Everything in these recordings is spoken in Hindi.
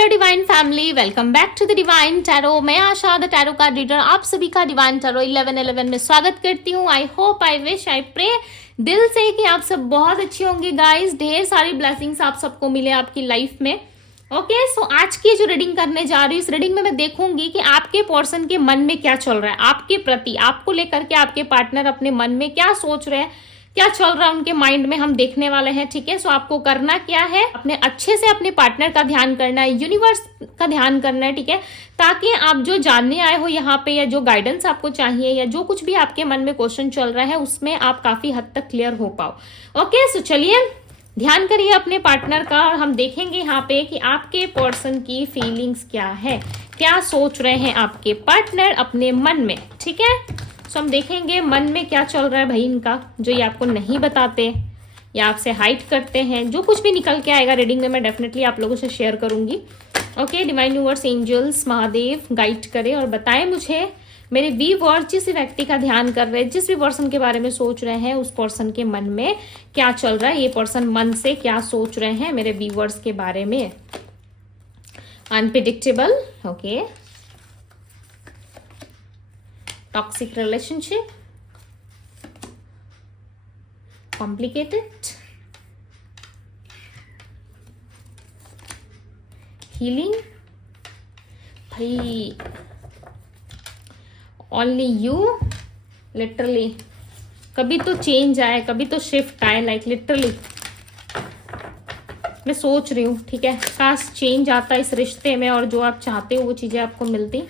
Hello divine family, welcome back to the divine tarot. मैं Asha the tarot card reader आप सभी का डिवाइन टैरो 1111 में स्वागत करती हूँ। I hope, I wish, I pray दिल से कि आप सब बहुत अच्छे होंगे गाइस। ढेर सारी ब्लेसिंग्स आप सबको मिले आपकी लाइफ में। ओके, सो आज की जो रीडिंग करने जा रही हूँ, इस रीडिंग में मैं देखूंगी कि आपके पर्सन के मन में क्या चल रहा है, आपके प्रति, आपको लेकर के आपके पार्टनर अपने मन में क्या सोच रहे हैं, क्या चल रहा है उनके माइंड में, हम देखने वाले हैं। ठीक है, सो आपको करना क्या है, अपने अच्छे से अपने पार्टनर का ध्यान करना है, यूनिवर्स का ध्यान करना है। ठीक है, ताकि आप जो जानने आए हो यहाँ पे, या जो गाइडेंस आपको चाहिए, या जो कुछ भी आपके मन में क्वेश्चन चल रहा है, उसमें आप काफी हद तक क्लियर हो पाओ। ओके, सो चलिए ध्यान करिए अपने पार्टनर का, और हम देखेंगे यहाँ पे कि आपके पर्सन की फीलिंग्स क्या है, क्या सोच रहे हैं आपके पार्टनर अपने मन में। ठीक है, सो हम देखेंगे मन में क्या चल रहा है भाई इनका, जो ये आपको नहीं बताते या आपसे हाइड करते हैं। जो कुछ भी निकल के आएगा रीडिंग में, मैं डेफिनेटली आप लोगों से शेयर करूंगी। Okay, divine universe, angels, Mahadev guide करे और बताएं मुझे, मेरे व्यूअर्स जिस व्यक्ति का ध्यान कर रहे हैं, जिस भी पर्सन के बारे में सोच रहे हैं, उस पर्सन के मन में क्या चल रहा है, ये पर्सन मन से क्या सोच रहे हैं मेरे व्यूअर्स के बारे में। Unpredictable, okay, toxic relationship, complicated, healing, भाई ओनली यू, लिटरली कभी तो चेंज आए, कभी तो शिफ्ट आए, लाइक लिटरली मैं सोच रही हूँ। ठीक है, काश चेंज आता इस रिश्ते में और जो आप चाहते हो वो चीजें आपको मिलती।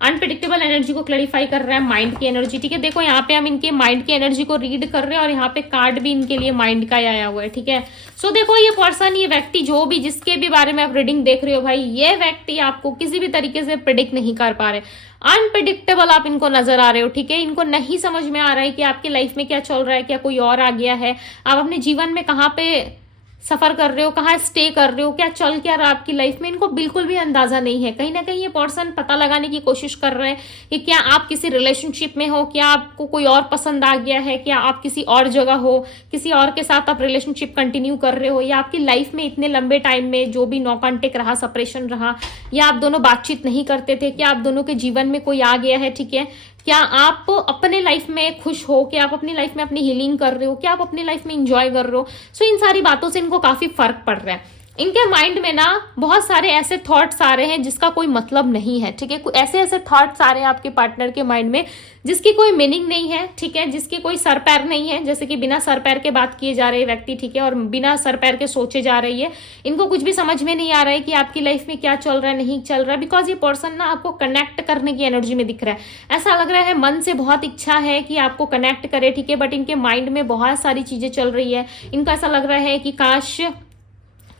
अनप्रिडिक्टेबल एनर्जी को क्लैरिफाई कर रहा है, माइंड की एनर्जी। ठीक है, देखो यहाँ पे हम इनके माइंड की एनर्जी को रीड कर रहे हैं और यहाँ पे कार्ड भी इनके लिए माइंड का आया हुआ है। ठीक है, सो देखो ये पर्सन, ये व्यक्ति, जो भी जिसके भी बारे में आप रीडिंग देख रहे हो भाई, ये व्यक्ति आपको किसी भी तरीके से प्रिडिक्ट नहीं कर पा रहे। अनप्रिडिक्टेबल आप इनको नजर आ रहे हो। ठीक है, इनको नहीं समझ में आ रहा है कि आपकी लाइफ में क्या चल रहा है, क्या कोई और आ गया है, आप अपने जीवन में कहाँ पे सफर कर रहे हो, कहाँ स्टे कर रहे हो, क्या चल क्या रहा है आपकी लाइफ में, इनको बिल्कुल भी अंदाजा नहीं है। कहीं ना कहीं ये पर्सन पता लगाने की कोशिश कर रहे हैं कि क्या आप किसी रिलेशनशिप में हो, क्या आपको कोई और पसंद आ गया है, क्या आप किसी और जगह हो, किसी और के साथ आप रिलेशनशिप कंटिन्यू कर रहे हो, या आपकी लाइफ में इतने लंबे टाइम में जो भी नो कॉन्टेक्ट रहा, सेपरेशन रहा, या आप दोनों बातचीत नहीं करते थे, क्या आप दोनों के जीवन में कोई आ गया है। ठीक है, क्या आप अपने लाइफ में खुश हो, क्या आप अपनी लाइफ में अपनी हीलिंग कर रहे हो, क्या आप अपनी लाइफ में इंजॉय कर रहे हो। सो इन सारी बातों से इनको काफी फर्क पड़ रहा है। इनके माइंड में ना बहुत सारे ऐसे थॉट्स आ रहे हैं जिसका कोई मतलब नहीं है। ठीक है, ऐसे ऐसे थॉट्स आ रहे हैं आपके पार्टनर के माइंड में जिसकी कोई मीनिंग नहीं है। ठीक है, जिसकी कोई सर पैर नहीं है, जैसे कि बिना सर पैर के बात किए जा रहे व्यक्ति। ठीक है, और बिना सर पैर के सोचे जा रही है। इनको कुछ भी समझ में नहीं आ रहा है कि आपकी लाइफ में क्या चल रहा है, नहीं चल रहा है, बिकॉज ये पर्सन ना आपको कनेक्ट करने की एनर्जी में दिख रहा है। ऐसा लग रहा है मन से बहुत इच्छा है कि आपको कनेक्ट करे। ठीक है, बट इनके माइंड में बहुत सारी चीजें चल रही है। इनको ऐसा लग रहा है कि काश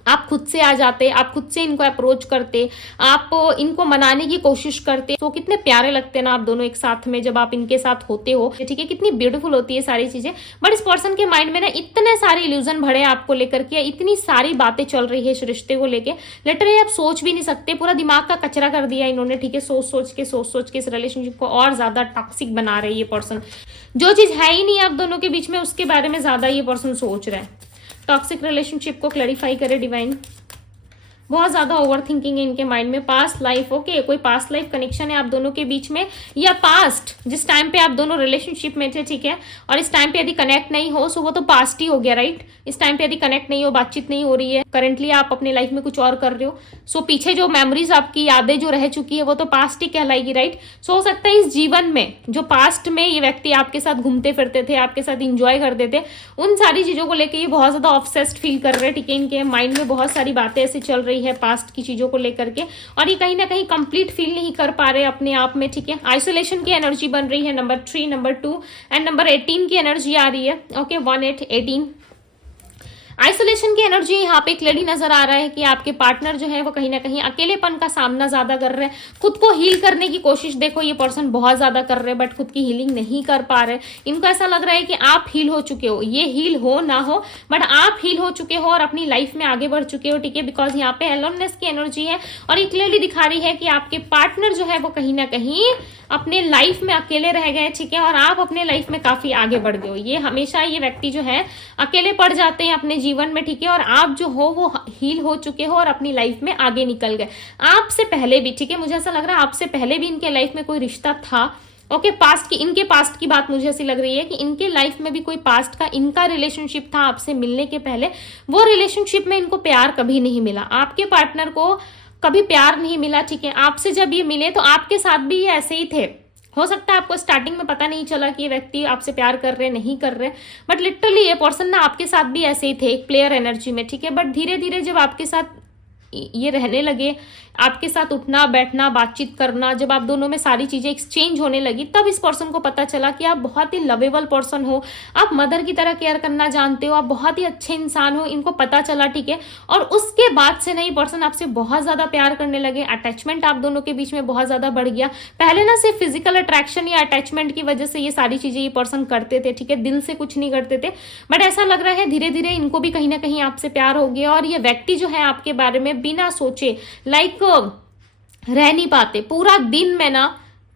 आप खुद से आ जाते, आप खुद से इनको अप्रोच करते, आप इनको मनाने की कोशिश करते। तो कितने प्यारे लगते हैं ना आप दोनों एक साथ में जब आप इनके साथ होते हो। ठीक है, कितनी ब्यूटीफुल होती है सारी चीजें। बट इस पर्सन के माइंड में ना इतने सारे इल्यूजन भरे आपको लेकर के, इतनी सारी बातें चल रही है इस रिश्ते को लेके, लिटरली आप सोच भी नहीं सकते। पूरा दिमाग का कचरा कर दिया इन्होंने। ठीक है, सोच सोच के इस रिलेशनशिप को और ज्यादा टॉक्सिक बना रही है ये पर्सन। जो चीज है ही नहीं आप दोनों के बीच में, उसके बारे में ज्यादा ये पर्सन सोच रहा है। टॉक्सिक रिलेशनशिप को क्लैरिफाई करे डिवाइन। बहुत ज्यादा ओवर थिंकिंग है इनके माइंड में। पास्ट लाइफ, ओके, कोई पास्ट लाइफ कनेक्शन है आप दोनों के बीच में, या पास्ट जिस टाइम पे आप दोनों रिलेशनशिप में थे। ठीक है, और इस टाइम पे यदि कनेक्ट नहीं हो, सो वो तो पास्ट ही हो गया, राइट। इस टाइम पे यदि कनेक्ट नहीं हो, बातचीत नहीं हो रही है, करंटली आप अपने लाइफ में कुछ और कर रहे हो, सो पीछे जो मेमोरीज आपकी यादें जो रह चुकी है वो तो पास्ट ही कहलाएगी, राइट। सो हो सकता है इस जीवन में जो पास्ट में ये व्यक्ति आपके साथ घूमते फिरते थे, आपके साथ इंजॉय करते थे, उन सारी चीजों को लेकर ये बहुत ज्यादा ऑब्सेस्ड फील कर रहे हैं। ठीक है, इनके माइंड में बहुत सारी बातें ऐसी चल रही है पास्ट की चीजों को लेकर के, और ये कहीं ना कहीं कंप्लीट फील नहीं कर पा रहे अपने आप में। ठीक है, आइसोलेशन की एनर्जी बन रही है। नंबर 3, नंबर 2 एंड नंबर 18 की एनर्जी आ रही है। ओके, 1, 8, 18 आइसोलेशन की एनर्जी यहाँ पे क्लियरली नजर आ रहा है कि आपके पार्टनर जो है वो कहीं ना कहीं अकेलेपन का सामना ज्यादा कर रहे हैं। खुद को हील करने की कोशिश देखो ये पर्सन बहुत ज्यादा कर रहे हैं, बट खुद की हीलिंग नहीं कर पा रहे। इनको ऐसा लग रहा है कि आप हील हो चुके हो, ये हील हो ना हो, बट आप हील हो चुके हो और अपनी लाइफ में आगे बढ़ चुके हो। ठीक है, बिकॉज यहाँ पे एलोननेस की एनर्जी है और ये क्लियरली दिखा रही है कि आपके पार्टनर जो है वो कहीं ना कहीं अपने लाइफ में अकेले रह गए। ठीक है, और आप अपने लाइफ में काफी आगे बढ़ गए हो। ये हमेशा ये व्यक्ति जो है अकेले पड़ जाते हैं अपने जीवन में, ठीक है, और आप जो हो वो हील हो चुके हो और अपनी लाइफ में आगे निकल गए। आपसे पहले भी, ठीक है, मुझे ऐसा लग रहा है आपसे पहले भी इनके लाइफ में कोई रिश्ता था। ओके, इनके पास्ट की बात मुझे ऐसी लग रही है कि इनके लाइफ में भी कोई पास्ट का इनका रिलेशनशिप था आपसे मिलने के पहले। वो रिलेशनशिप में इनको प्यार कभी नहीं मिला, आपके पार्टनर को कभी प्यार नहीं मिला, ठीक है। आपसे जब ये मिले तो आपके साथ भी ये ऐसे ही थे। हो सकता है आपको स्टार्टिंग में पता नहीं चला कि ये व्यक्ति आपसे प्यार कर रहे नहीं कर रहे, बट लिटरली ये पर्सन ना आपके साथ भी ऐसे ही थे, एक प्लेयर एनर्जी में, ठीक है। बट धीरे धीरे जब आपके साथ ये रहने लगे, आपके साथ उठना बैठना बातचीत करना, जब आप दोनों में सारी चीजें एक्सचेंज होने लगी, तब इस पर्सन को पता चला कि आप बहुत ही लवेबल पर्सन हो, आप मदर की तरह केयर करना जानते हो, आप बहुत ही अच्छे इंसान हो, इनको पता चला, ठीक है। और उसके बाद से नई पर्सन आपसे बहुत ज्यादा प्यार करने लगे, अटैचमेंट आप दोनों के बीच में बहुत ज्यादा बढ़ गया। पहले ना सिर्फ फिजिकल अट्रैक्शन या अटैचमेंट की वजह से ये सारी चीजें ये पर्सन करते थे, ठीक है, दिल से कुछ नहीं करते थे, बट ऐसा लग रहा है धीरे धीरे इनको भी कहीं ना कहीं आपसे प्यार हो गया। और ये व्यक्ति जो है आपके बारे में बिना सोचे रह नहीं पाते। पूरा दिन में ना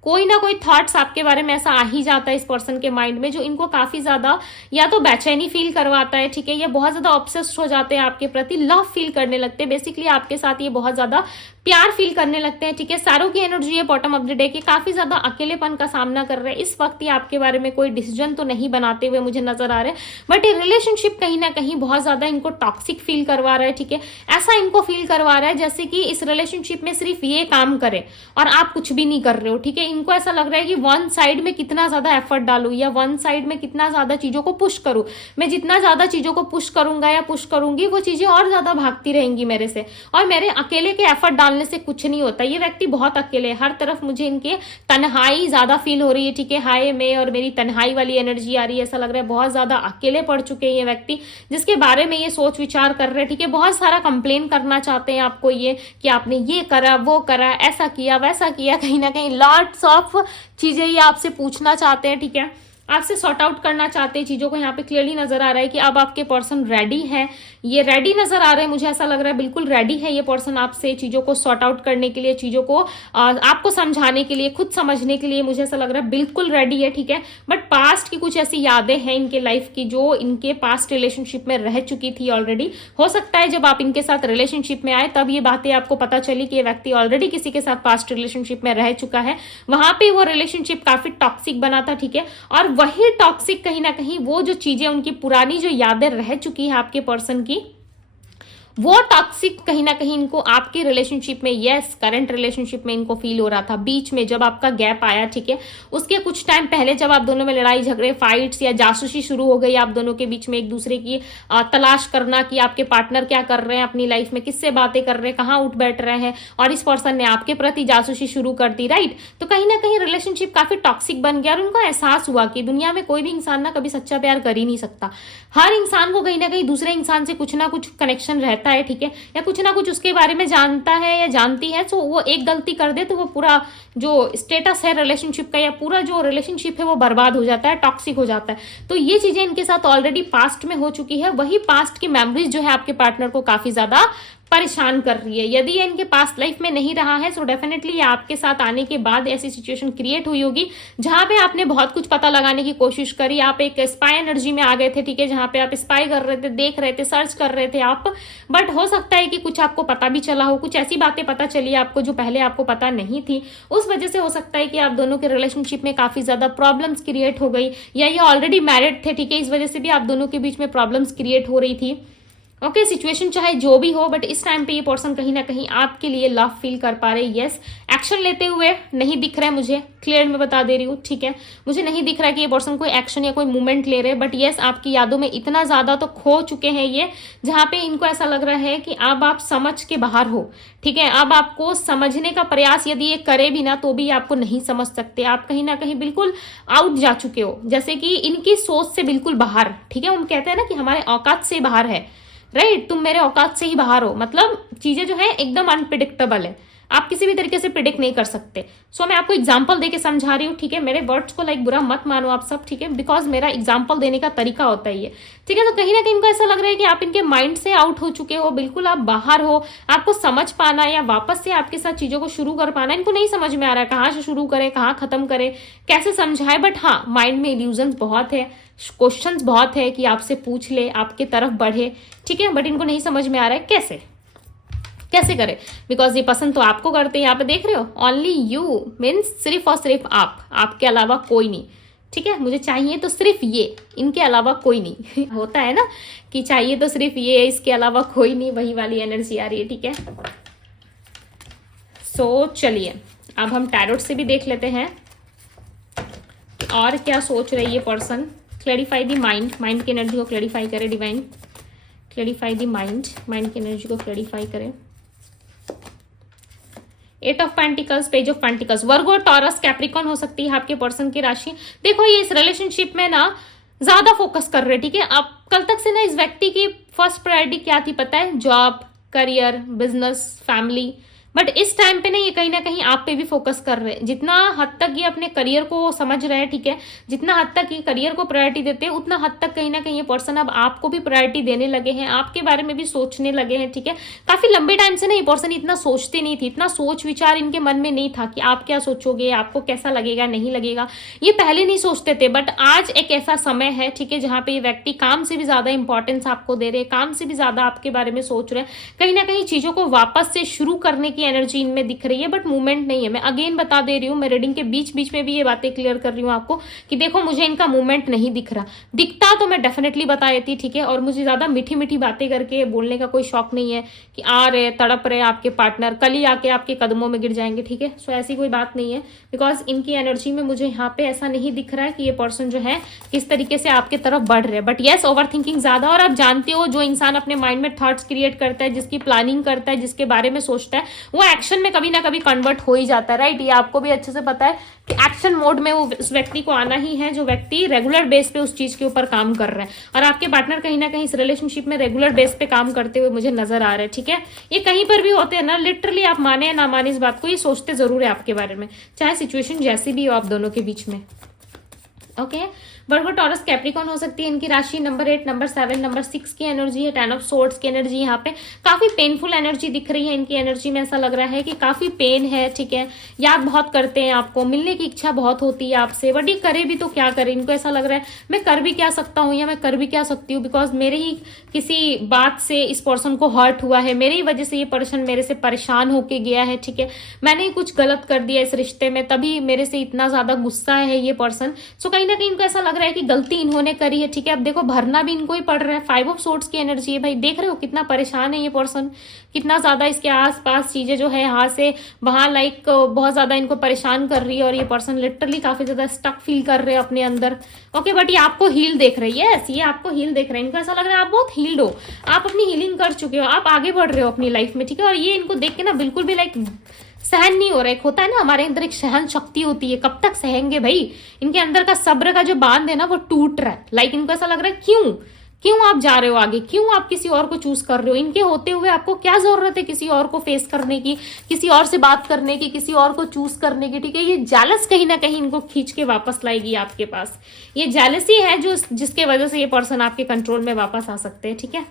कोई थॉट्स आपके बारे में ऐसा आ ही जाता है इस पर्सन के माइंड में, जो इनको काफी ज्यादा या तो बेचैनी फील करवाता है, ठीक है, या बहुत ज्यादा ऑब्सेस्ड हो जाते हैं आपके प्रति, लव फील करने लगते हैं। बेसिकली आपके साथ ये बहुत ज्यादा प्यार फील करने लगते हैं, ठीक है। सारों की एनर्जी है बॉटम ऑफ द डे की, काफी ज्यादा अकेलेपन का सामना कर रहे हैं इस वक्त। ये आपके बारे में कोई डिसीजन तो नहीं बनाते हुए मुझे नजर आ रहे हैं, बट ये रिलेशनशिप कहीं ना कहीं बहुत ज्यादा इनको टॉक्सिक फील करवा रहा है, ठीक है। ऐसा इनको फील करवा रहा है जैसे कि इस रिलेशनशिप में सिर्फ ये काम करे और आप कुछ भी नहीं कर रहे हो, ठीक है। इनको ऐसा लग रहा है कि वन साइड में कितना ज्यादा एफर्ट डालू या वन साइड में कितना ज्यादा चीजों को पुश करूं, मैं जितना ज्यादा चीजों को पुश करूंगा या पुश करूंगी वो चीजें और ज्यादा भागती रहेंगी मेरे से, और मेरे अकेले के एफर्ट डालने से कुछ नहीं होता। ये व्यक्ति बहुत अकेले, हर तरफ मुझे इनके तन्हाई ज्यादा फील हो रही है, ठीक है। हाय में और मेरी तन्हाई वाली एनर्जी आ रही है, ऐसा लग रहा है बहुत ज्यादा अकेले पड़ चुके हैं ये व्यक्ति, जिसके बारे में ये सोच विचार कर रहे हैं, ठीक है। बहुत सारा कंप्लेन करना चाहते हैं आपको ये कि आपने ये करा वो करा, ऐसा किया वैसा किया, कहीं ना कहीं लॉट्स ऑफ चीजें ये आपसे पूछना चाहते हैं, ठीक है, आपसे सॉर्ट आउट करना चाहते हैं चीजों को। यहाँ पे क्लियरली नजर आ रहा है कि अब आपके पर्सन रेडी है, ये रेडी नजर आ रहे हैं, मुझे ऐसा लग रहा है बिल्कुल रेडी है ये पर्सन आपसे चीजों को सॉर्ट आउट करने के लिए, चीजों को आपको समझाने के लिए, खुद समझने के लिए, मुझे ऐसा लग रहा है बिल्कुल रेडी है, ठीक है। बट पास्ट की कुछ ऐसी यादें हैं इनके लाइफ की जो इनके पास्ट रिलेशनशिप में रह चुकी थी ऑलरेडी। हो सकता है जब आप इनके साथ रिलेशनशिप में आए तब ये बातें आपको पता चली कि ये व्यक्ति ऑलरेडी किसी के साथ पास्ट रिलेशनशिप में रह चुका है, वहां पे वो रिलेशनशिप काफी टॉक्सिक बना था, ठीक है। और वही टॉक्सिक कहीं ना कहीं वो जो चीजें उनकी पुरानी जो यादें रह चुकी है आपके पर्सन की, वो टॉक्सिक कहीं ना कहीं इनको आपके रिलेशनशिप में, यस करंट रिलेशनशिप में इनको फील हो रहा था। बीच में जब आपका गैप आया, ठीक है, उसके कुछ टाइम पहले जब आप दोनों में लड़ाई झगड़े फाइट्स या जासूसी शुरू हो गई आप दोनों के बीच में, एक दूसरे की तलाश करना कि आपके पार्टनर क्या कर रहे हैं अपनी लाइफ में, किससे बातें कर रहे हैं, कहाँ उठ बैठ रहे हैं, और इस पर्सन ने आपके प्रति जासूसी शुरू कर दी, राइट। तो कहीं ना कहीं रिलेशनशिप काफी टॉक्सिक बन गया और उनको एहसास हुआ कि दुनिया में कोई भी इंसान ना कभी सच्चा प्यार कर ही नहीं सकता। हर इंसान को कहीं ना कहीं दूसरे इंसान से कुछ ना कुछ कनेक्शन रहता है, ठीक है, या कुछ ना कुछ उसके बारे में जानता है या जानती है। तो वो एक गलती कर दे तो वो पूरा जो स्टेटस है रिलेशनशिप का या पूरा जो रिलेशनशिप है वो बर्बाद हो जाता है, टॉक्सिक हो जाता है। तो ये चीजें इनके साथ ऑलरेडी पास्ट में हो चुकी है, वही पास्ट की मेमोरीज जो है आपके पार्टनर को काफी ज्यादा परेशान कर रही है। यदि ये इनके पास्ट लाइफ में नहीं रहा है तो डेफिनेटली आपके साथ आने के बाद ऐसी सिचुएशन क्रिएट हुई होगी जहां पे आपने बहुत कुछ पता लगाने की कोशिश करी, आप एक स्पाई एनर्जी में आ गए थे, ठीक है, जहां पे आप स्पाई कर रहे थे, देख रहे थे, सर्च कर रहे थे आप। बट हो सकता है कि कुछ आपको पता भी चला हो, कुछ ऐसी बातें पता चली आपको जो पहले आपको पता नहीं थी, उस वजह से हो सकता है कि आप दोनों के रिलेशनशिप में काफी ज्यादा प्रॉब्लम्स क्रिएट हो गई, या ये ऑलरेडी मैरिड थे, ठीक है, इस वजह से भी आप दोनों के बीच में प्रॉब्लम्स क्रिएट हो रही थी। ओके, सिचुएशन चाहे जो भी हो, बट इस टाइम पे ये पर्सन कहीं ना कहीं आपके लिए लव फील कर पा रहे। यस, एक्शन लेते हुए नहीं दिख रहा है मुझे, क्लियर में बता दे रही हूँ, ठीक है, मुझे नहीं दिख रहा है कि ये पर्सन कोई एक्शन या कोई मूवमेंट ले रहे हैं, बट यस आपकी यादों में इतना ज्यादा तो खो चुके हैं ये, जहां पे इनको ऐसा लग रहा है कि अब आप समझ के बाहर हो, ठीक है। अब आपको समझने का प्रयास यदि ये करे भी ना तो भी आपको नहीं समझ सकते, आप कहीं ना कहीं बिल्कुल आउट जा चुके हो, जैसे कि इनकी सोच से बिल्कुल बाहर, ठीक है। हम कहते हैं ना कि हमारे औकात से बाहर है, राइट, तुम मेरे औकात से ही बाहर हो, मतलब चीजें जो है एकदम अनप्रिडिक्टेबल है, आप किसी भी तरीके से प्रिडिक्ट नहीं कर सकते। सो मैं आपको एग्जांपल देके समझा रही हूँ, ठीक है। मेरे वर्ड्स को लाइक बुरा मत मानो आप सब, ठीक है, बिकॉज मेरा एग्जाम्पल देने का तरीका होता है ये, ठीक है। तो कहीं ना कहीं इनको ऐसा लग रहा है कि आप इनके माइंड से आउट हो चुके हो, बिल्कुल आप बाहर हो। आपको समझ पाना या वापस से आपके साथ चीजों को शुरू कर पाना इनको नहीं समझ में आ रहा है, कहाँ से शुरू करें, कहाँ खत्म करें, कैसे समझाएं। बट हाँ, माइंड में इल्यूजन्स बहुत है, क्वेश्चंस बहुत है कि आपसे पूछ ले, आपके तरफ बढ़े, ठीक है। बट इनको नहीं समझ में आ रहा है कैसे कैसे करें, बिकॉज ये पसंद तो आपको करते हैं। यहाँ पे देख रहे हो, ओनली यू मीन्स सिर्फ और सिर्फ आप, आपके अलावा कोई नहीं, ठीक है। मुझे चाहिए तो सिर्फ ये, इनके अलावा कोई नहीं होता है ना कि चाहिए तो सिर्फ ये, इसके अलावा कोई नहीं, वही वाली एनर्जी आ रही है, ठीक है। सो चलिए अब हम टैरोट से भी देख लेते हैं और क्या सोच रही है person. Clarify the mind, mind की एनर्जी को क्लैरिफाई करें divine, clarify the mind, mind की एनर्जी को क्लैरिफाई करें। 8 of pentacles, page of pentacles, Virgo, taurus, Capricorn हो सकती है आपके पर्सन की राशि। देखो ये इस रिलेशनशिप में ना ज्यादा फोकस कर रहे, ठीक है। अब कल तक से ना इस व्यक्ति की फर्स्ट प्रायोरिटी क्या थी पता है, job, career, business, family. But इस टाइम पे ना ये कहीं ना कहीं आप पे भी फोकस कर रहे हैं। जितना हद तक ये अपने करियर को समझ रहे हैं, ठीक है, जितना हद तक ये करियर को प्रायोरिटी देते हैं, उतना हद तक कहीं ना कहीं ये पर्सन अब आपको भी प्रायोरिटी देने लगे हैं, आपके बारे में भी सोचने लगे हैं, ठीक है। काफी लंबे टाइम से ना ये पर्सन इतना सोचते नहीं थी, इतना सोच विचार इनके मन में नहीं था कि आप क्या सोचोगे, आपको कैसा लगेगा नहीं लगेगा, ये पहले नहीं सोचते थे। बट आज एक ऐसा समय है, ठीक है, जहां पे ये व्यक्ति काम से भी ज्यादा इंपॉर्टेंस आपको दे रहे हैं, काम से भी ज्यादा आपके बारे में सोच रहे हैं। कहीं ना कहीं चीजों को वापस से शुरू करने की एनर्जी इनमें दिख रही है, बट मूवमेंट नहीं है। मैं अगेन बता दे रही हूँ, मैं रीडिंग के बीच बीच में भी ये बातें क्लियर कर रही हूँ आपको कि देखो मुझे इनका मूवमेंट नहीं दिख रहा, दिखता तो मैं डेफिनेटली बता देती, ठीक है। और मुझे ज्यादा मीठी मीठी बातें करके बोलने का कोई शौक नहीं है कि आ रहे तड़प रहे आपके पार्टनर, कल ही आके आपके कदमों में गिर जाएंगे, ठीक है। सो ऐसी कोई बात नहीं है, बिकॉज इनकी एनर्जी में मुझे यहाँ पे ऐसा नहीं दिख रहा है कि ये पर्सन जो है किस तरीके से आपके तरफ बढ़ रहे हैं। बट येस, ओवर थिंकिंग ज्यादा। और आप जानते हो जो इंसान अपने माइंड में थॉट्स क्रिएट करता है, जिसकी प्लानिंग करता है, जिसके बारे में सोचता है, वो एक्शन में कभी ना कभी कन्वर्ट हो ही जाता है, राइट। ये आपको भी अच्छे से पता है कि एक्शन मोड में वो उस व्यक्ति को आना ही है जो व्यक्ति रेगुलर बेस पे उस चीज के ऊपर काम कर रहा है। और आपके पार्टनर कहीं ना कहीं इस रिलेशनशिप में रेगुलर बेस पे काम करते हुए मुझे नजर आ रहे हैं, ठीक है। ये कहीं पर भी होते हैं ना, लिटरली आप माने या ना माने इस बात को, ये सोचते जरूर है आपके बारे में, चाहे सिचुएशन जैसी भी हो आप दोनों के बीच में, ओके। वर्गो, टॉरस, कैप्रिकॉन हो सकती है इनकी राशि। नंबर 8, नंबर 7, नंबर 6 की एनर्जी है। 10 ऑफ सोर्ड्स की एनर्जी यहाँ पे काफी पेनफुल एनर्जी दिख रही है इनकी एनर्जी में। ऐसा लग रहा है कि काफी पेन है, ठीक है। याद बहुत करते हैं आपको, मिलने की इच्छा बहुत होती है आपसे, बट ये करे भी तो क्या करे। इनको ऐसा लग रहा है मैं कर भी क्या सकता हूँ या मैं कर भी क्या सकती हूँ, बिकॉज मेरे ही किसी बात से इस पर्सन को हर्ट हुआ है, मेरी वजह से ये पर्सन मेरे से परेशान होके गया है, ठीक है। मैंने ही कुछ गलत कर दिया इस रिश्ते में, तभी मेरे से इतना ज्यादा गुस्सा है ये पर्सन। सो कहीं ना कहीं इनको ऐसा लग रहा है कि गलती इन्होंने करी है, ठीक है। अब देखो भरना भी इनको ही पड़ रहा है। 5 ऑफ सोर्ड्स की एनर्जी है भाई, देख रहे हो कितना परेशान है ये पर्सन, कितना ज्यादा इसके आसपास चीजें जो है यहाँ से वहां लाइक बहुत ज्यादा इनको परेशान कर रही है। और ये पर्सन लिटरली काफी ज्यादा स्टक फील कर रहे हैं अपने अंदर, ओके। बट ये आपको हील देख रही है, ये आपको हील देख रहे हैं। इनको ऐसा लग रहा है आप बहुत हील्ड हो, आप अपनी हीलिंग कर चुके हो, आप आगे बढ़ रहे हो अपनी लाइफ में, ठीक है। और ये इनको देख के ना बिल्कुल भी लाइक सहन नहीं हो रहा है। होता है ना हमारे अंदर एक सहन शक्ति होती है, कब तक सहेंगे भाई। इनके अंदर का सब्र का जो बांध है ना वो टूट रहा है। लाइक इनको ऐसा लग रहा है क्यों आप जा रहे हो आगे, क्यों आप किसी और को चूज कर रहे हो। इनके होते हुए आपको क्या जरूरत है किसी और को फेस करने की, किसी और से बात करने की, किसी और को चूज करने की, ठीक है। ये जेलस कहीं ना कहीं इनको खींच के वापस लाएगी आपके पास। ये जेलसी है जो जिसके वजह से ये पर्सन आपके कंट्रोल में वापस आ सकते हैं, ठीक है।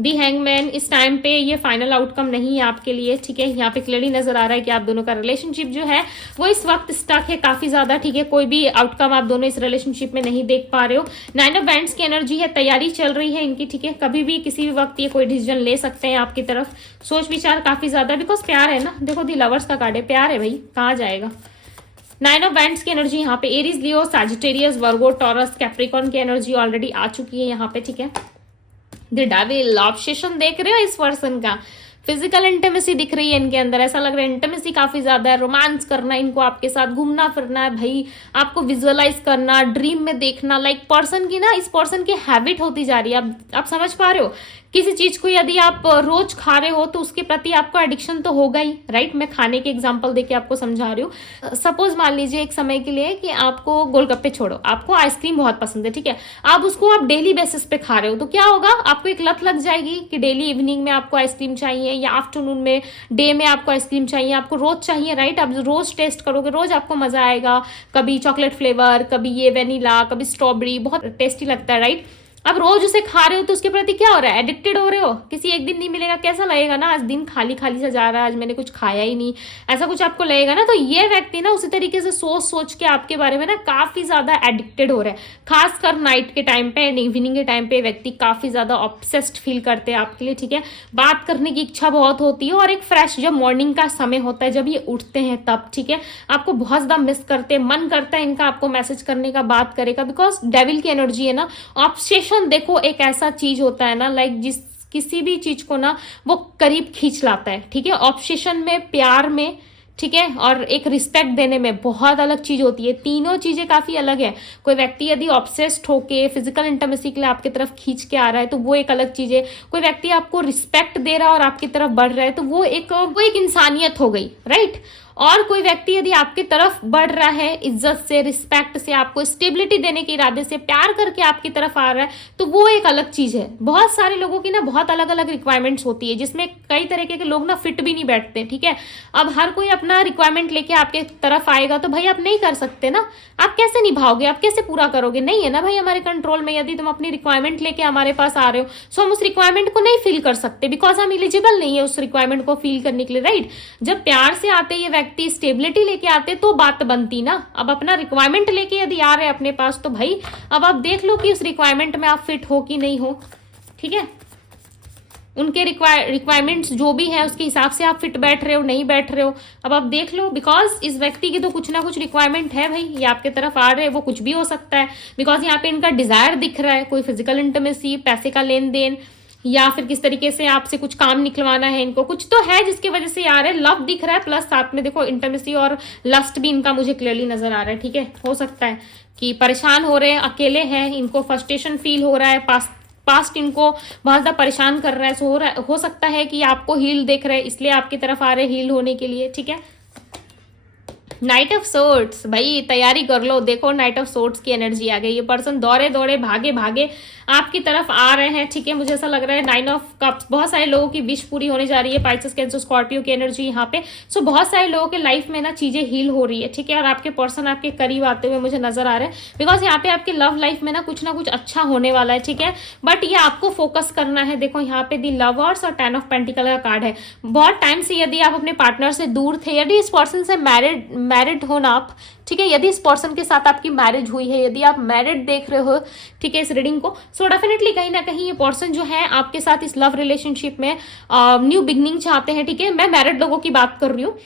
दी हैंगमैन, इस टाइम पे ये फाइनल आउटकम नहीं है आपके लिए, ठीक है। यहाँ पे क्लियरली नजर आ रहा है कि आप दोनों का रिलेशनशिप जो है वो इस वक्त स्टक है काफी ज्यादा, ठीक है। कोई भी आउटकम आप दोनों इस रिलेशनशिप में नहीं देख पा रहे हो। 9 ऑफ वैंड्स की एनर्जी है, तैयारी चल रही है इनकी, ठीक है। कभी भी किसी भी वक्त ये कोई डिसीजन ले सकते हैं आपकी तरफ, सोच विचार काफी ज्यादा, बिकॉज प्यार है ना। देखो दी लवर्स का कार्ड है, प्यार है भाई, कहाँ जाएगा। 9 ऑफ वैंड्स की एनर्जी यहाँ पे एरीज, लियो, सैजिटेरियस, वर्गो, टॉरस, कैप्रिकॉन की एनर्जी ऑलरेडी आ चुकी है यहाँ पे, ठीक है। द डेविल, ऑब्सेशन देख रहे हो इस पर्सन का, फिजिकल इंटीमेसी दिख रही है इनके अंदर। ऐसा लग रहा है इंटीमेसी काफी ज्यादा है, रोमांस करना इनको आपके साथ, घूमना फिरना है भाई, आपको विजुअलाइज करना, ड्रीम में देखना। लाइक पर्सन की ना, इस पर्सन की हैबिट होती जा रही है। आप समझ पा रहे हो किसी चीज को यदि आप रोज खा रहे हो तो उसके प्रति आपको एडिक्शन तो होगा ही, राइट। मैं खाने के एग्जांपल देके आपको समझा रही हूँ। सपोज मान लीजिए एक समय के लिए कि आपको गोलगप्पे छोड़ो, आपको आइसक्रीम बहुत पसंद है, ठीक है, आप उसको आप डेली बेसिस पे खा रहे हो, तो क्या होगा, आपको एक लत लग जाएगी कि डेली इवनिंग में आपको आइसक्रीम चाहिए या आफ्टरनून में, डे में आपको आइसक्रीम चाहिए, आपको रोज चाहिए, राइट। आप रोज टेस्ट करोगे, रोज आपको मजा आएगा, कभी चॉकलेट फ्लेवर, कभी ये वेनिला, कभी स्ट्रॉबेरी, बहुत टेस्टी लगता है, राइट। अब रोज उसे खा रहे हो तो उसके प्रति क्या हो रहा है, एडिक्टेड हो रहे हो। किसी एक दिन नहीं मिलेगा, कैसा लगेगा ना, आज दिन खाली खाली सा जा रहा है, आज मैंने कुछ खाया ही नहीं, ऐसा कुछ आपको लगेगा ना। तो ये व्यक्ति ना उसी तरीके से सोच सोच के आपके बारे में ना काफी ज्यादा एडिक्टेड हो रहा है। खासकर नाइट के टाइम पे, इवनिंग के टाइम पे व्यक्ति काफी ज्यादा ऑब्सेस्ड फील करते हैं आपके लिए, ठीक है। बात करने की इच्छा बहुत होती है, और एक फ्रेश जब मॉर्निंग का समय होता है, जब ये उठते हैं तब, ठीक है, आपको बहुत ज्यादा मिस करते हैं, मन करता है इनका आपको मैसेज करने का, बात करेगा, बिकॉज डेविल की एनर्जी है ना। ऑब्सेशन देखो एक ऐसा चीज होता है ना, लाइक जिस किसी भी चीज को ना वो करीब खींच लाता है, ठीक है। ऑब्सेशन में, प्यार में, ठीक है, और एक रिस्पेक्ट देने में बहुत अलग चीज होती है। तीनों चीजें काफी अलग है। कोई व्यक्ति यदि ऑब्सेस्ड होके फिजिकल इंटीमेसी के लिए आपकी तरफ खींच के आ रहा है तो वो एक अलग चीज है। कोई व्यक्ति आपको रिस्पेक्ट दे रहा है और आपकी तरफ बढ़ रहा है तो वो एक इंसानियत हो गई, राइट। और कोई व्यक्ति यदि आपकी तरफ बढ़ रहा है इज्जत से, रिस्पेक्ट से, आपको स्टेबिलिटी देने के इरादे से, प्यार करके आपकी तरफ आ रहा है तो वो एक अलग चीज है। बहुत सारे लोगों की ना बहुत अलग अलग रिक्वायरमेंट्स होती है, जिसमें कई तरीके के लोग ना फिट भी नहीं बैठते, ठीक है। अब हर कोई अपना रिक्वायरमेंट लेके आपके तरफ आएगा तो भाई आप नहीं कर सकते ना, आप कैसे निभाओगे, आप कैसे पूरा करोगे, नहीं है ना भाई हमारे कंट्रोल में। यदि तुम अपनी रिक्वायरमेंट लेके हमारे पास आ रहे हो सो हम उस रिक्वायरमेंट को नहीं फील कर सकते, बिकॉज हम एलिजिबल नहीं है उस रिक्वायरमेंट को फील करने के लिए, राइट। जब प्यार से आते ये व्यक्ति, स्टेबिलिटी लेके आते तो बात बनती ना। अब अपना रिक्वायरमेंट लेके यदि आ रहे अपने पास तो भाई अब आप देख लो कि उस रिक्वायरमेंट में आप फिट हो कि नहीं हो, ठीक है। उनके रिक्वायरमेंट्स जो भी है उसके हिसाब से आप फिट बैठ रहे हो, नहीं बैठ रहे हो, अब आप देख लो। बिकॉज इस व्यक्ति की तो कुछ ना कुछ रिक्वायरमेंट है भाई, ये आपके तरफ आ रहे हैं, वो कुछ भी हो सकता है। बिकॉज यहाँ पे इनका डिजायर दिख रहा है, कोई फिजिकल इंटीमेसी, पैसे का लेन देन, या फिर किस तरीके से आपसे कुछ काम निकलवाना है इनको, कुछ तो है जिसकी वजह से आ रहा है। लव दिख रहा है, प्लस साथ में देखो इंटीमेसी और लस्ट भी इनका मुझे क्लियरली नजर आ रहा है, ठीक है। हो सकता है कि परेशान हो रहे हैं, अकेले हैं, इनको फ्रस्ट्रेशन फील हो रहा है, पास्ट इनको बहुत ज्यादा परेशान कर रहा है। हो सकता है कि आपको हील देख रहे हैं इसलिए आपकी तरफ आ रहे हैं हील होने के लिए, ठीक है। नाइट ऑफ सोर्ट्स, भाई तैयारी कर लो, देखो नाइट ऑफ सोर्ट्स की एनर्जी आ गई। ये पर्सन दौड़े दौड़े भागे भागे आपकी तरफ आ रहे हैं, ठीक है। मुझे ऐसा लग रहा है 9 ऑफ कप्स, बहुत सारे लोगों की विश पूरी होने जा रही है। पाइसेस, कैंसर, स्कॉर्पियो की एनर्जी यहाँ पे। सो बहुत सारे लोगों के लाइफ में ना चीजें हील हो रही है, ठीक है। और आपके पर्सन आपके करीब आते हुए मुझे नजर आ रहे हैं, बिकॉज यहाँ पे आपके लव लाइफ में ना कुछ अच्छा होने वाला है, ठीक है। बट ये आपको फोकस करना है। देखो यहाँ पे दी लवर्स और 10 ऑफ पेंटिकल का कार्ड है। बहुत टाइम से यदि आप अपने पार्टनर से दूर थे, यदि इस पर्सन से मैरिड हो ना आप, ठीक है, यदि इस पर्सन के साथ आपकी मैरिज हुई है, यदि आप मैरिड देख रहे हो, ठीक है, इस रीडिंग को, सो डेफिनेटली कहीं ना कहीं ये पर्सन जो है आपके साथ इस लव रिलेशनशिप में न्यू बिगनिंग चाहते हैं, ठीक है। मैं मैरिड लोगों की बात कर रही हूँ।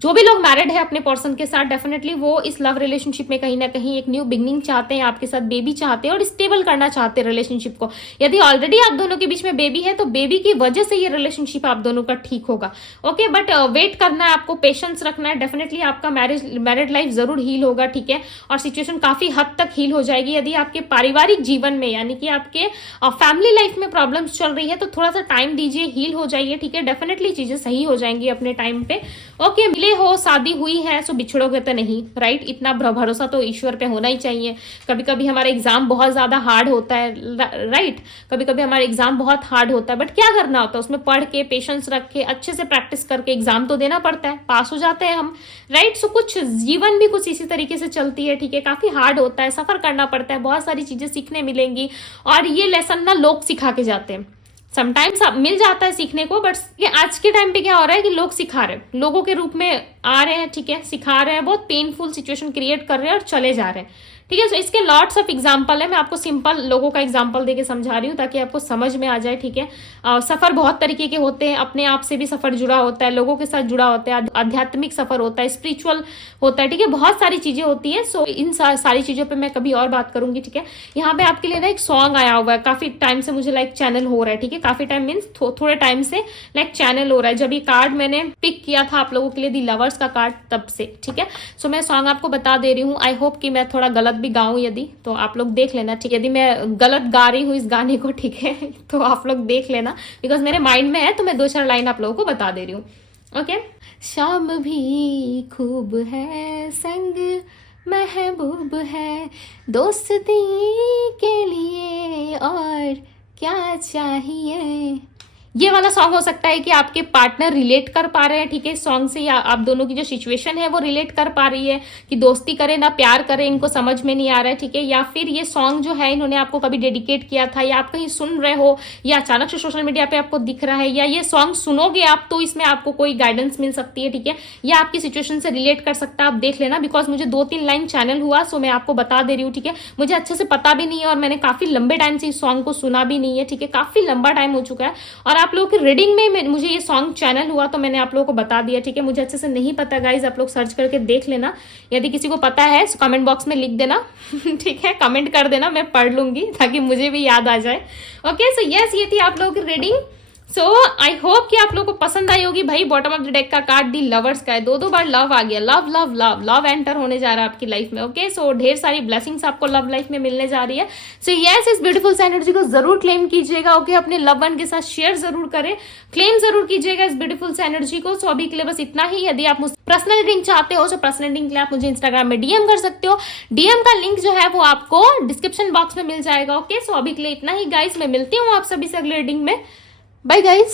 जो भी लोग मैरिड है अपने पर्सन के साथ, डेफिनेटली वो इस लव रिलेशनशिप में कहीं ना कहीं एक न्यू बिगनिंग चाहते हैं, आपके साथ बेबी चाहते हैं और स्टेबल करना चाहते हैं रिलेशनशिप को। यदि ऑलरेडी आप दोनों के बीच में बेबी है तो बेबी की वजह से ये रिलेशनशिप आप दोनों का ठीक होगा, ओके। बट वेट करना है आपको, पेशेंस रखना है। डेफिनेटली आपका मैरिड लाइफ जरूर हील होगा, ठीक है, और सिचुएशन काफी हद तक हील हो जाएगी। यदि आपके पारिवारिक जीवन में यानी कि आपके फैमिली लाइफ में प्रॉब्लम्स चल रही है तो थोड़ा सा टाइम दीजिए, हील हो जाइए, ठीक है। डेफिनेटली चीजें सही हो जाएंगी अपने टाइम पे, ओके। मिले हो, शादी हुई है, सो बिछड़ोगे तो नहीं, राइट। इतना भरोसा तो ईश्वर पे होना ही चाहिए। कभी कभी हमारा एग्जाम बहुत ज्यादा हार्ड होता है, राइट। कभी कभी हमारा एग्जाम बहुत हार्ड होता है, बट क्या करना होता है उसमें, पढ़ के, पेशेंस रख के, अच्छे से प्रैक्टिस करके एग्जाम तो देना पड़ता है, पास हो जाते हैं हम, राइट। सो कुछ जीवन भी कुछ इसी तरीके से चलती है, ठीक है। काफी हार्ड होता है, सफर करना पड़ता है, बहुत सारी चीजें सीखने मिलेंगी और ये लेसन ना लोग सिखा के जाते हैं। समटाइम्स मिल जाता है सीखने को, बट ये आज के टाइम पे क्या हो रहा है कि लोग सिखा रहे हैं, लोगों के रूप में आ रहे हैं, ठीक है, सिखा रहे हैं, बहुत पेनफुल सिचुएशन क्रिएट कर रहे हैं और चले जा रहे हैं, ठीक है। सो इसके लॉट्स ऑफ एग्जाम्पल है, मैं आपको सिंपल लोगों का एग्जाम्पल देके समझा रही हूँ ताकि आपको समझ में आ जाए, ठीक है। सफर बहुत तरीके के होते हैं, अपने आप से भी सफर जुड़ा होता है, लोगों के साथ जुड़ा होता है, आध्यात्मिक सफर होता है, स्पिरिचुअल होता है, ठीक है, बहुत सारी चीजें होती है। सो इन सारी चीजों पे मैं कभी और बात करूंगी, ठीक है। यहाँ पे आपके लिए ना एक सॉन्ग आया हुआ है, काफी टाइम से मुझे लाइक चैनल हो रहा है, ठीक है, काफी टाइम मीन्स थोड़े टाइम से लाइक चैनल हो रहा है। जब ये कार्ड मैंने पिक किया था आप लोगों के लिए, दी लवर्स का कार्ड, तब से, ठीक है। सो मैं सॉन्ग आपको बता दे रही हूँ, आई होप कि मैं थोड़ा गलत भी गाऊं यदि, तो आप लोग देख लेना, ठीक है। यदि मैं गलत गा रही हूँ इस गाने को, ठीक है, तो आप लोग देख लेना, बिकॉज मेरे माइंड में है, तो मैं 2-4 लाइन आप लोगों को बता दे रही हूँ। ओके। शाम भी खूब है, संग महबूब है, दोस्ती के लिए और क्या चाहिए। ये वाला सॉन्ग हो सकता है कि आपके पार्टनर रिलेट कर पा रहे हैं, ठीक है, सॉन्ग से, या आप दोनों की जो सिचुएशन है वो रिलेट कर पा रही है कि दोस्ती करे ना प्यार करे, इनको समझ में नहीं आ रहा है, ठीक है। या फिर ये सॉन्ग जो है इन्होंने आपको कभी डेडिकेट किया था, या आप कहीं सुन रहे हो, या अचानक से सोशल मीडिया पे आपको दिख रहा है, या ये सॉन्ग सुनोगे आप तो इसमें आपको कोई गाइडेंस मिल सकती है, ठीक है, या आपकी सिचुएशन से रिलेट कर सकता है। आप देख लेना, बिकॉज मुझे 2-3 लाइन चैनल हुआ, सो मैं आपको बता दे रही हूँ, ठीक है। मुझे अच्छे से पता भी नहीं है और मैंने काफी लंबे टाइम से इस सॉन्ग को सुना भी नहीं है, ठीक है, काफी लंबा टाइम हो चुका है। और आप लोगों की रीडिंग में मुझे ये सॉन्ग चैनल हुआ तो मैंने आप लोगों को बता दिया, ठीक है। मुझे अच्छे से नहीं पता गाइज, आप लोग सर्च करके देख लेना, यदि किसी को पता है कमेंट बॉक्स में लिख देना, ठीक है, कमेंट कर देना, मैं पढ़ लूंगी ताकि मुझे भी याद आ जाए। ओके, सो यस, ये थी आप लोगों की रीडिंग। सो आई होप कि आप लोगों को पसंद आई होगी। भाई बॉटम ऑफ द डेक का कार्ड दी लवर्स का है, 2 बार लव आ गया, love love love love enter होने जा रहा है आपकी लाइफ में। ओके, सो ढेर सारी ब्लेसिंग्स आपको लव लाइफ में मिलने जा रही है। सो यस, इस ब्यूटीफुल सा एनर्जी को जरूर क्लेम कीजिएगा। ओके, अपने लव वन के साथ शेयर जरूर करें, क्लेम जरूर कीजिएगा इस ब्यूटीफुल सा एनर्जी को। सो अभी के लिए बस इतना ही। यदि आप पर्सनल रीडिंग चाहते हो, तो पर्सनल रीडिंग के लिए आप मुझे इंस्टाग्राम में डीएम कर सकते हो। डीएम का लिंक जो है वो आपको डिस्क्रिप्शन बॉक्स में मिल जाएगा। ओके, सो अभी के लिए इतना ही गाइस, मैं मिलती हूँ आप सभी से अगले रीडिंग में। Bye guys.